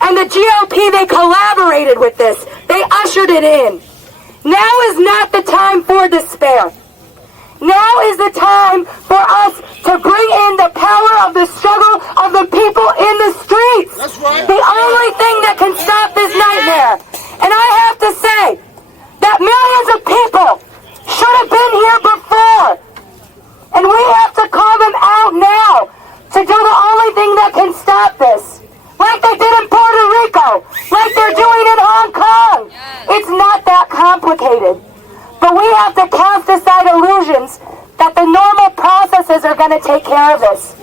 And the GOP, they collaborated with this. They ushered it in. Now is not the time for despair. Now is the time for us to bring in the power of the struggle of the people in the streets. That's right. The only thing that can stop this nightmare. And I have to say that millions of people should have been here before. And we have to call them out now to do the only thing that can stop this. Like they did in Puerto Rico. Like they're doing in Hong Kong. It's not that complicated. But we have to cast aside illusions that the normal processes are going to take care of this.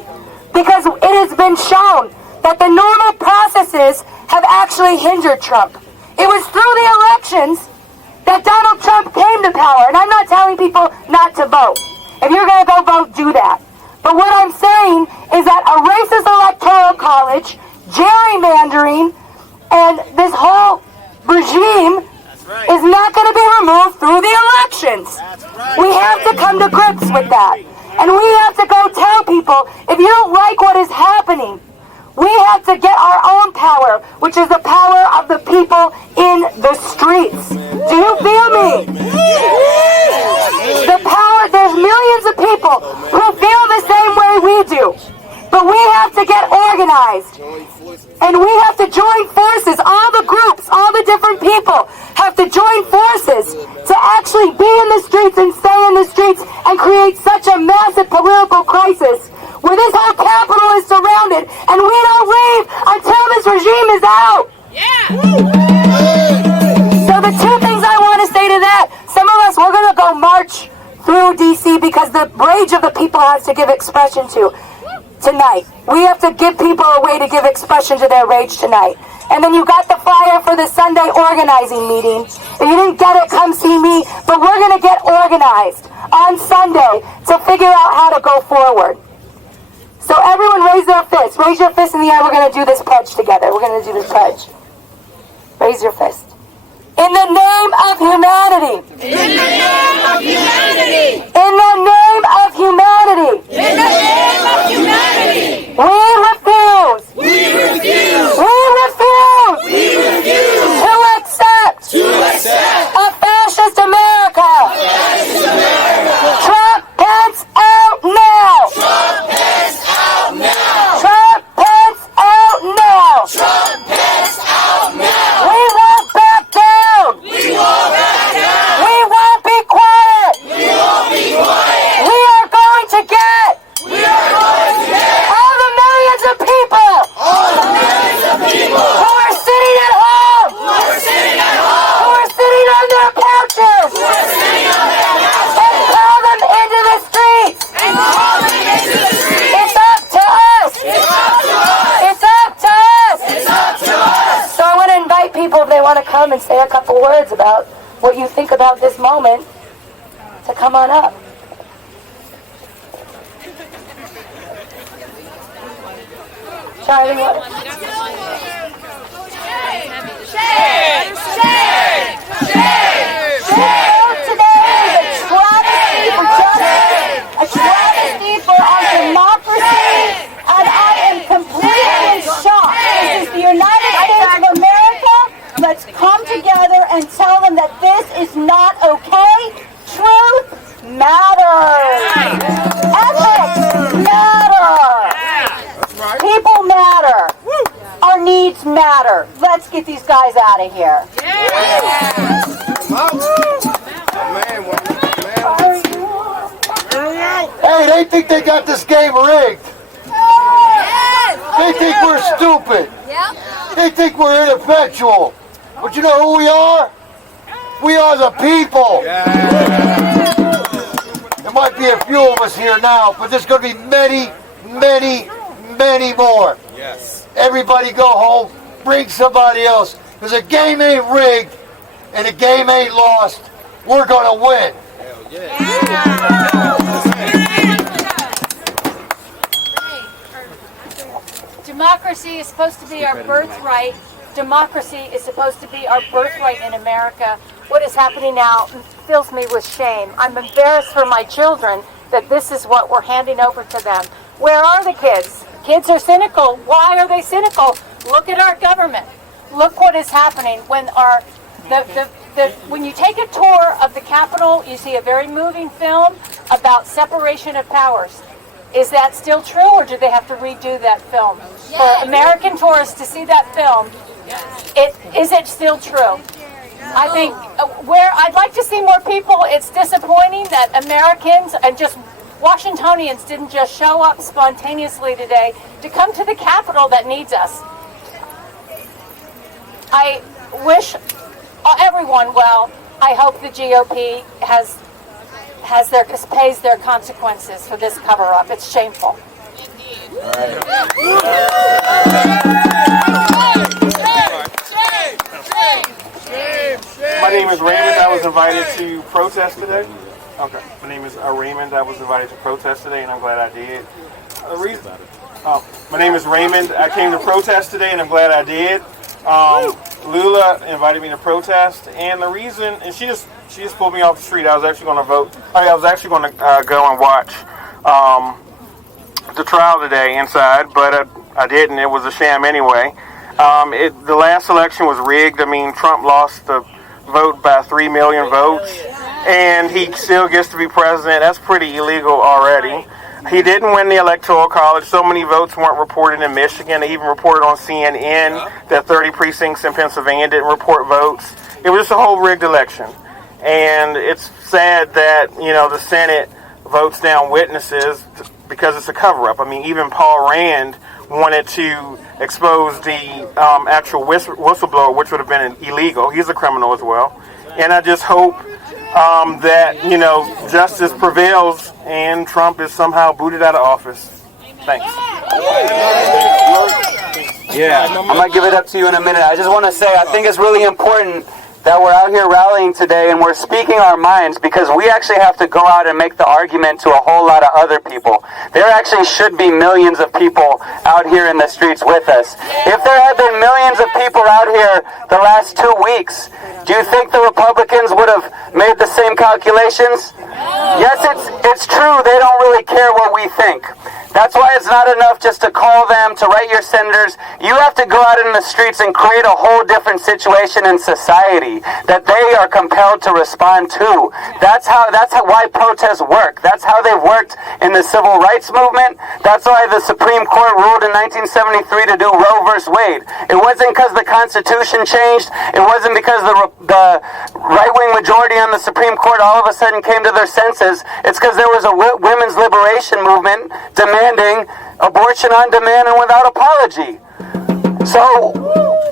Because it has been shown that the normal processes have actually hindered Trump. It was through the elections that Donald Trump came to power. And I'm not telling people not to vote. If you're going to go vote, do that. But what I'm saying is that a racist electoral college, gerrymandering, and this whole regime is not going to be removed through the elections. We have to come to grips with that. And we have to go tell people, if you don't like what is happening, we have to get our own power, which is the power of the people in the streets. Do you feel me? The power, there's millions of people who feel the same way we do. But we have to get organized. And we have to join forces. All the groups, all the different people have to join forces to actually be in the streets and stay in the streets and create such a massive political crisis where this whole capital is surrounded and we don't leave until this regime is out. So the two things I want to say to that, some of us, we're going to go march through D.C. because the rage of the people has to give expression to tonight. We have to give people a way to give expression to their rage tonight. And then you got the flyer for the Sunday organizing meeting. If you didn't get it, come see me. But we're going to get organized on Sunday to figure out how to go forward. So everyone raise their fists. Raise your fist in the air. We're going to do this pledge together. We're going to do this pledge. Raise your fist. In the name of humanity. In the name of humanity. In the name of humanity. In the name of humanity. We refuse. We refuse. We refuse. We refuse to accept. to accept A fascist America. fascist America. Trump Pence out now. Trump Pence out now. Trump Pence out now. Trump Pence out now. We won't back down. We won't back down. We won't be quiet. We won't be quiet. We are going to get We are going to get all the millions of people all the millions of people who are sitting at home, who are sitting at who home, are sitting on their couches, who are sitting on their couches, and call them into the streets. and call them into the streets. It's up to us. It's up to us. It's up to us. It's up to us. So I want to invite people, if they want to come and say a couple words about what you think about this moment, to come on up. Charlie, what? Today is a travesty for justice, a travesty for our democracy, and I am completely shocked. This is the United States of America. Let's come together and tell them that this is not okay. Truth matters. Ethics matter. People matter. Our needs matter. Let's get these guys out of here. Hey, they think they got this game rigged. They think we're stupid. They think we're ineffectual. But you know who we are? We are the people. There might be a few of us here now, but there's going to be many, many, many more. Yes. Everybody go home, bring somebody else. Because the game ain't rigged and the game ain't lost. We're going to win. Hell yeah. Democracy is supposed to be our birthright. Democracy is supposed to be our birthright in America. What is happening now fills me with shame. I'm embarrassed for my children that this is what we're handing over to them. Where are the kids? Kids are cynical. Why are they cynical? Look at our government. Look what is happening when when you take a tour of the Capitol, you see a very moving film about separation of powers. Is that still true, or do they have to redo that film? For American tourists to see that film, is it still true? I think where I'd like to see more people, it's disappointing that Americans and just Washingtonians didn't just show up spontaneously today to come to the Capitol that needs us. I wish everyone well. I hope the GOP pays their consequences for this cover-up. It's shameful. My name is Raymond. I was invited to protest today. Okay. My name is Raymond. I was invited to protest today, and I'm glad I did. My name is Raymond. I came to protest today, and I'm glad I did. Lula invited me to protest, and the reason, and she just pulled me off the street. I was actually going to vote. I was actually going to go and watch the trial today inside, but I didn't. It was a sham anyway. The last election was rigged. I mean, Trump lost the vote by 3 million votes, and he still gets to be president. That's pretty illegal already. He didn't win the Electoral College. So many votes weren't reported in Michigan. They even reported on CNN that 30 precincts in Pennsylvania didn't report votes. It was just a whole rigged election. And it's sad that, the Senate votes down witnesses because it's a cover-up. I mean, even Paul Rand wanted to expose the actual whistleblower, which would have been illegal. He's a criminal as well. And I just hope that, justice prevails and Trump is somehow booted out of office. Thanks. Yeah, I'm going to give it up to you in a minute. I just want to say I think it's really important that we're out here rallying today and we're speaking our minds, because we actually have to go out and make the argument to a whole lot of other people. There actually should be millions of people out here in the streets with us. If there had been millions of people out here the last 2 weeks, do you think the Republicans would have made the same calculations? Yes, it's true. They don't really care what we think. That's why it's not enough just to call them, to write your senators. You have to go out in the streets and create a whole different situation in society that they are compelled to respond to. That's why protests work. That's how they've worked in the civil rights movement. That's why the Supreme Court ruled in 1973 to do Roe versus Wade. It wasn't because the Constitution changed. It wasn't because the right-wing majority on the Supreme Court all of a sudden came to their senses. It's because there was a women's liberation movement demanding abortion on demand and without apology. So,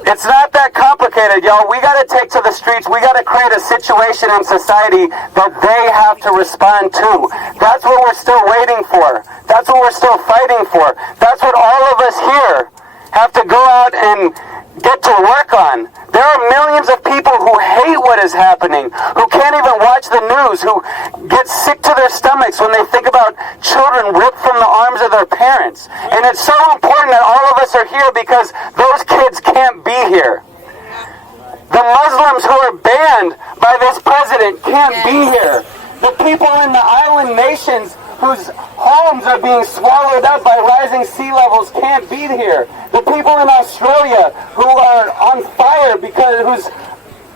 it's not that complicated, y'all. We got to take to the streets. We got to create a situation in society that they have to respond to. That's what we're still waiting for. That's what we're still fighting for. That's what all of us here have to go out and get to work on. There are millions of people who hate what is happening, who can't even watch the news, who get sick to their stomachs when they think about children ripped from the arms of their parents. And it's so important that all of us are here because those kids can't be here. The Muslims who are banned by this president can't be here. The people in the island nations whose homes are being swallowed up by rising sea levels can't be here. The people in Australia who are on fire whose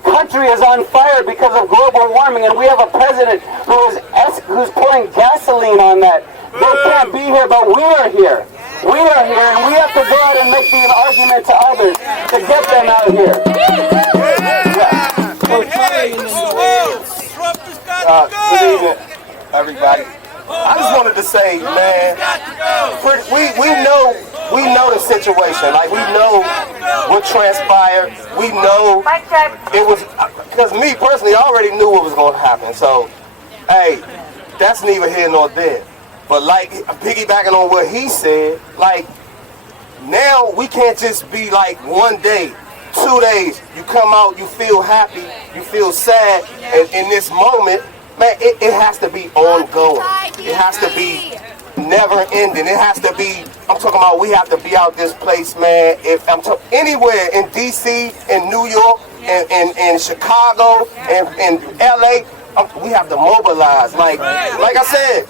country is on fire because of global warming, and we have a president who's pouring gasoline on that. They can't be here, but we are here. We are here, and we have to go out and make the argument to others to get them out here. Good evening, everybody. I just wanted to say, man, we know the situation. Like, we know what transpired. We know it was, because me personally, I already knew what was going to happen. So, hey, that's neither here nor there. But like, piggybacking on what he said, like, now we can't just be like 1 day, 2 days, you come out, you feel happy, you feel sad, and in this moment, man, it has to be ongoing. It has to be never ending. It has to be, I'm talking about, we have to be out this place, man. If I'm talking anywhere in DC, in New York, in Chicago, in LA, we have to mobilize. Like I said,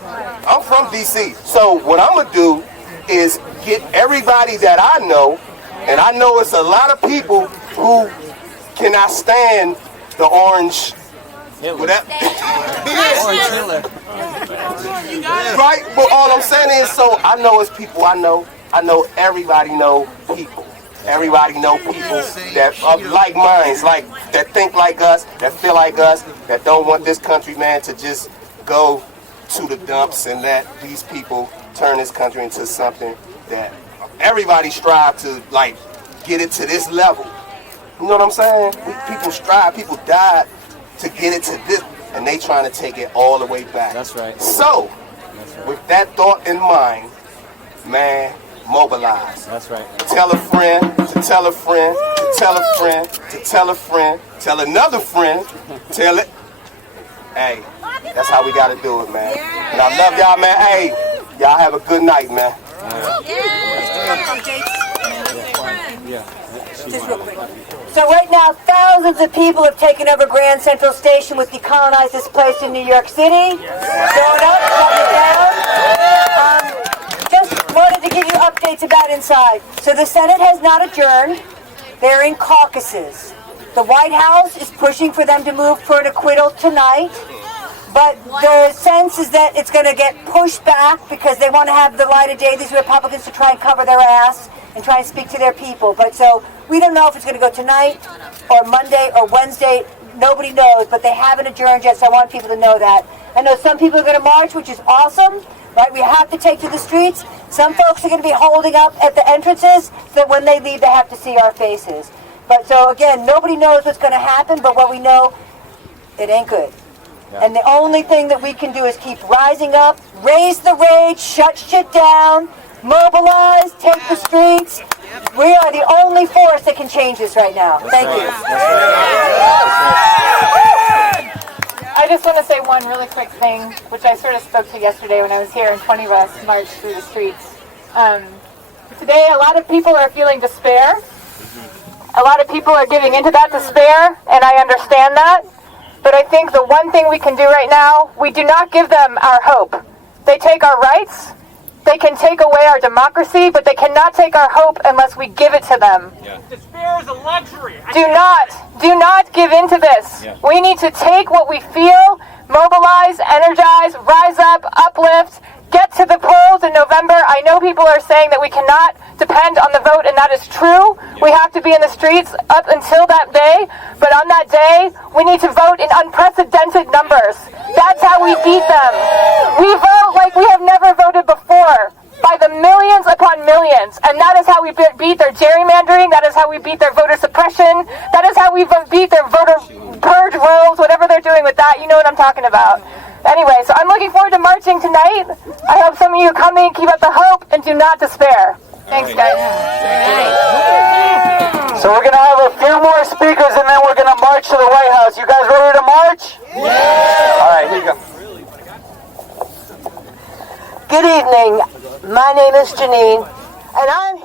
I'm from DC. So what I'm going to do is get everybody that I know And I know it's a lot of people who cannot stand the orange. Right? But all I'm saying is, so I know it's people I know everybody know people. Everybody know people that of like minds, like that think like us, that feel like us, that don't want this country, man, to just go to the dumps and let these people turn this country into something that everybody strive to, like, get it to this level. You know what I'm saying? People strive, people died to get it to this, and they trying to take it all the way back. That's right. So, with that thought in mind, man, mobilize. That's right. Tell a friend, to tell a friend, to tell a friend, to tell a friend, tell another friend, tell it. Hey, that's how we got to do it, man. And I love y'all, man. Hey, y'all have a good night, man. So right now, thousands of people have taken over Grand Central Station, which decolonized this place in New York City. Going up, coming down. Just wanted to give you updates about inside. So the Senate has not adjourned. They're in caucuses. The White House is pushing for them to move for an acquittal tonight. But the sense is that it's going to get pushed back because they want to have the light of day, these Republicans, to try and cover their ass and try and speak to their people. But so we don't know if it's going to go tonight or Monday or Wednesday. Nobody knows, but they haven't adjourned yet, so I want people to know that. I know some people are going to march, which is awesome. Right? We have to take to the streets. Some folks are going to be holding up at the entrances so that when they leave, they have to see our faces. But so again, nobody knows what's going to happen, but what we know, it ain't good. Yeah. And the only thing that we can do is keep rising up, raise the rage, shut shit down, mobilize, take the streets. We are the only force that can change this right now. Thank you. I just want to say one really quick thing, which I sort of spoke to yesterday when I was here and 20 of us marched through the streets. Today, a lot of people are feeling despair. A lot of people are giving into that despair, and I understand that. But I think the one thing we can do right now, we do not give them our hope. They take our rights, they can take away our democracy, but they cannot take our hope unless we give it to them. Yeah. Despair is a luxury. Do not give in to this. Yeah. We need to take what we feel, mobilize, energize, rise up, uplift, get to the polls in November. I know people are saying that we cannot depend on the vote, and that is true. We have to be in the streets up until that day, but on that day, we need to vote in unprecedented numbers. That's how we beat them. We vote like we have never voted before, by the millions upon millions, and that is how we beat their gerrymandering, that is how we beat their voter suppression, that is how we beat their voter purge rolls, whatever they're doing with that, you know what I'm talking about. Anyway, so I'm looking forward to marching tonight. I hope some of you are coming, keep up the hope, and do not despair. Thanks, guys. So we're going to have a few more speakers, and then we're going to march to the White House. You guys ready to march? Yeah. All right, here you go. Good evening. My name is Janine, and I'm